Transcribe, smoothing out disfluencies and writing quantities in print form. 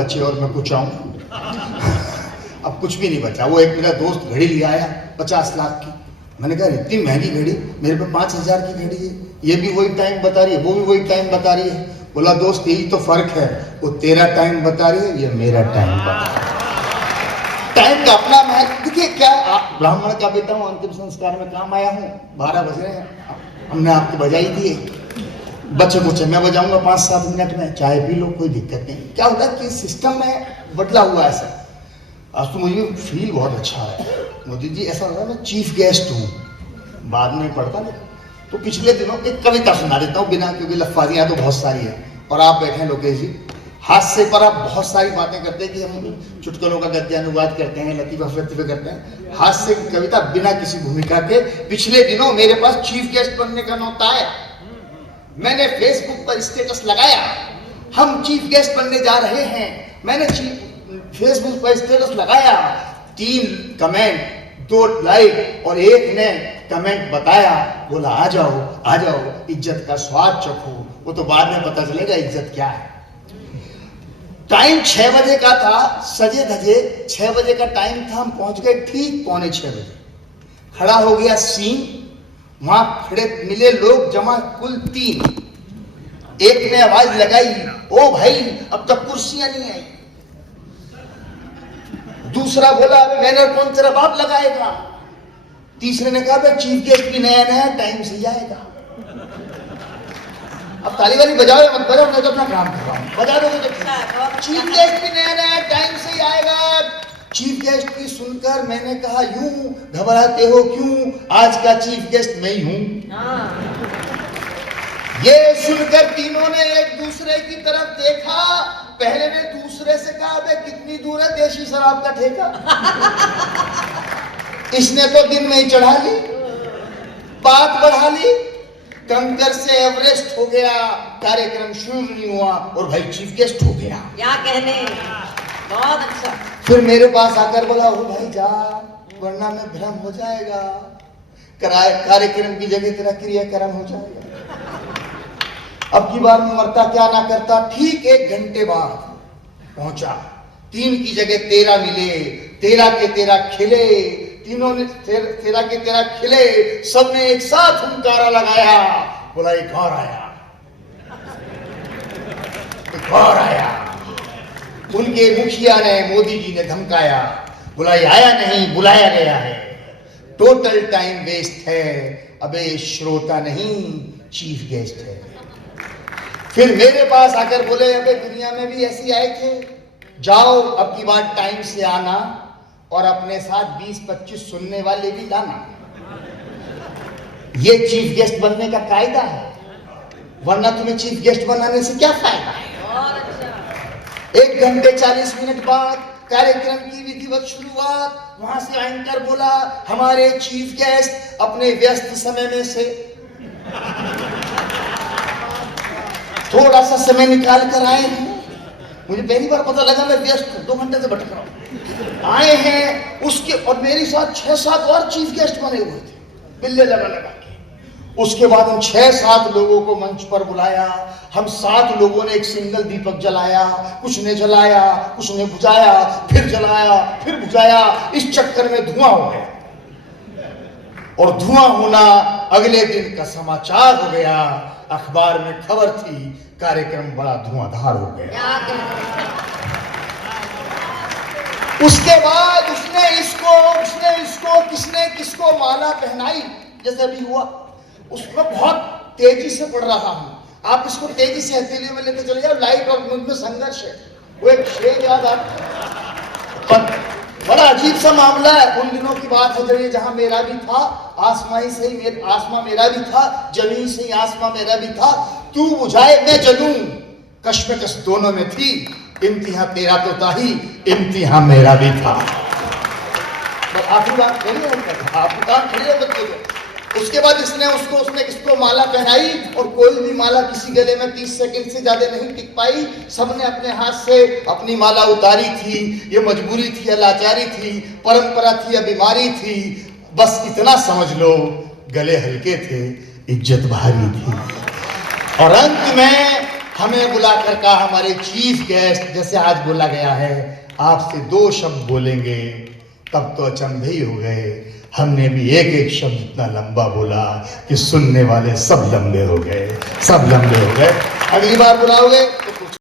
बचे और मैं कुछ आऊं। अब कुछ भी नहीं बचा। वो एक मेरा दोस्त घड़ी ले आया 50 लाख की। मैंने कहा इतनी महंगी घड़ी, मेरे पे 5,000 की घड़ी है, ये भी वही टाइम बता रही है, वो भी वही टाइम बता रही है। बोला दोस्त यही तो फर्क है, वो तेरा टाइम बता रही है, ये मेरा टाइम बता रही है। टाइम का अपना महत्व। देखिए क्या, ब्राह्मण का बेटा हूँ, अंतिम संस्कार में काम आया हूँ। 12 बज रहे हैं, हमने आपको बजाई दी है, बच्चे कुछ मैं बजाऊंगा 5-7 मिनट में, चाय पी लो, कोई दिक्कत नहीं। क्या होता है कि सिस्टम में बदला हुआ है ऐसा। आज तो मुझे फील बहुत अच्छा है मोदी जी, ऐसा लग रहा है मैं चीफ गेस्ट हूँ। बाद में पढ़ता ना तो पिछले दिनों एक कविता सुना देता हूँ बिना, क्योंकि लफ्फाजियाँ तो बहुत सारी है और आप बैठे हैं लोकेश जी, हादसे पर आप बहुत सारी बातें करते हैं कि हम चुटकुलों का गद्य अनुवाद करते हैं, लतीफ़ा फतीफ़े करते हैं। हादसे की कविता बिना किसी भूमिका के। पिछले दिनों मेरे पास चीफ गेस्ट बनने का न्योता आया, मैंने फेसबुक पर स्टेटस लगाया, हम चीफ गेस्ट बनने जा रहे हैं। मैंने फेसबुक पर स्टेटस लगाया, 3 कमेंट, 2 लाइक और 1 ने कमेंट बताया, बोला आ जाओ इज्जत का स्वाद चखो। वो तो बाद में पता चलेगा इज्जत क्या है। टाइम 6 बजे का था, सजे धजे 6 बजे का टाइम था, हम पहुंच गए ठीक 5:45 बजे। खड़ा हो गया सीन, वहां खड़े मिले लोग जमा कुल 3। एक ने आवाज लगाई, ओ भाई अब तक कुर्सियां नहीं आई। दूसरा बोला अबे बैनर कौन तेरा बाप लगाएगा। तीसरे ने कहा चीफ गेस्ट भी नया टाइम से आएगा। अब ताली वाली बजाओ मत बजाओ, मैं तो अपना काम कर रहा हूं, बजा दोगे तो। चीफ गेस्ट भी नया टाइम से ही आएगा। चीफ गेस्ट की सुनकर मैंने कहा यूं घबराते हो क्यों, आज का चीफ गेस्ट मैं ही हूं। ये सुनकर तीनों ने एक दूसरे की तरफ देखा। पहले ने दूसरे से कहा बे कितनी दूर है देशी शराब का ठेका। इसने तो दिन में ही चढ़ा ली, बात बढ़ा ली, कंकर से एवरेस्ट हो गया, कार्यक्रम शुरू नहीं हुआ और भाई चीफ गेस्ट हो गया। क्या कहने, बहुत अच्छा। फिर मेरे पास आकर बोला ओ भाई जा, वरना में भ्रम हो जाएगा, कार्यक्रम की जगह तेरा क्रियाक्रम हो जाएगा। अब की बार में मरता क्या ना करता। ठीक 1 घंटे बाद पहुंचा, 3 की जगह 13 मिले, 13 के 13 खिले, तीनों ने 13 के 13 खिले, सबने एक साथ हुंकारा लगाया, बोला एक और आया, एक और आया। उनके मुखिया ने, मोदी जी ने धमकाया, बोला ये आया नहीं बुलाया गया है, टोटल टाइम वेस्ट है, अबे श्रोता नहीं चीफ गेस्ट है। फिर मेरे पास आकर बोले अबे दुनिया में भी ऐसे आए थे, जाओ अब की बार टाइम से आना और अपने साथ 20-25 सुनने वाले भी लाना। ये चीफ गेस्ट बनने का कायदा है, वरना तुम्हें चीफ गेस्ट बनाने से क्या फायदा है। 1 घंटे 40 मिनट बाद कार्यक्रम की विधिवत शुरुआत। वहां से एंकर बोला हमारे चीफ गेस्ट अपने व्यस्त समय में से थोड़ा सा समय निकाल कर आए हैं। मुझे पहली बार पता लगा मैं व्यस्त हूं, 2 घंटे से भटक रहा हूं। आए हैं उसके, और मेरे साथ 6-7 और चीफ गेस्ट बने हुए थे, बिल्ले लगा लगा के। उसके बाद उन 6-7 लोगों को मंच पर बुलाया। हम 7 लोगों ने एक सिंगल दीपक जलाया, कुछ ने जलाया, कुछ ने बुझाया, फिर जलाया, फिर बुझाया। इस चक्कर में धुआं हो गया, और धुआं होना अगले दिन का समाचार हो गया। अखबार में खबर थी, कार्यक्रम बड़ा धुआंधार हो गया। उसके बाद उसने इसको किसने किसको माला पहनाई, जैसे अभी हुआ। उसमें बहुत तेजी से पढ़ रहा हूं, आप इसको तेजी से हथेलियों में लेते चले जाओ। लाइट और मुझ में संघर्ष है। वो एक शेर याद आता, बड़ा अजीब सा मामला है। उन दिनों की बात है जब ये जहां मेरा भी था, आसमां से ही आसमां मेरा भी था, जमीन से ही आसमां मेरा भी था। तू बुझाए मैं जलूं, कश्मकश दोनों में थी, इम्तिहान तेरा तो था ही, इम्तिहान मेरा भी था। आखिरी बात उसके बाद उसने किसको माला पहनाई, और कोई भी माला किसी गले में 30 सेकंड से ज्यादा नहीं टिक पाई। सबने अपने हाथ से अपनी माला उतारी थी। ये मजबूरी थी या लाचारी थी, परंपरा थी या बीमारी थी, बस इतना समझ लो, गले हल्के थे, इज्जत भारी थी। और अंत में हमें बुलाकर कहा हमारे चीफ गेस्ट, जैसे आज बोला गया है, आपसे 2 शब्द बोलेंगे। तब तो अचंभे ही हो गए। हमने भी एक शब्द इतना लंबा बोला कि सुनने वाले सब लंबे हो गए, सब लंबे हो गए। अगली बार बुलाओगे तो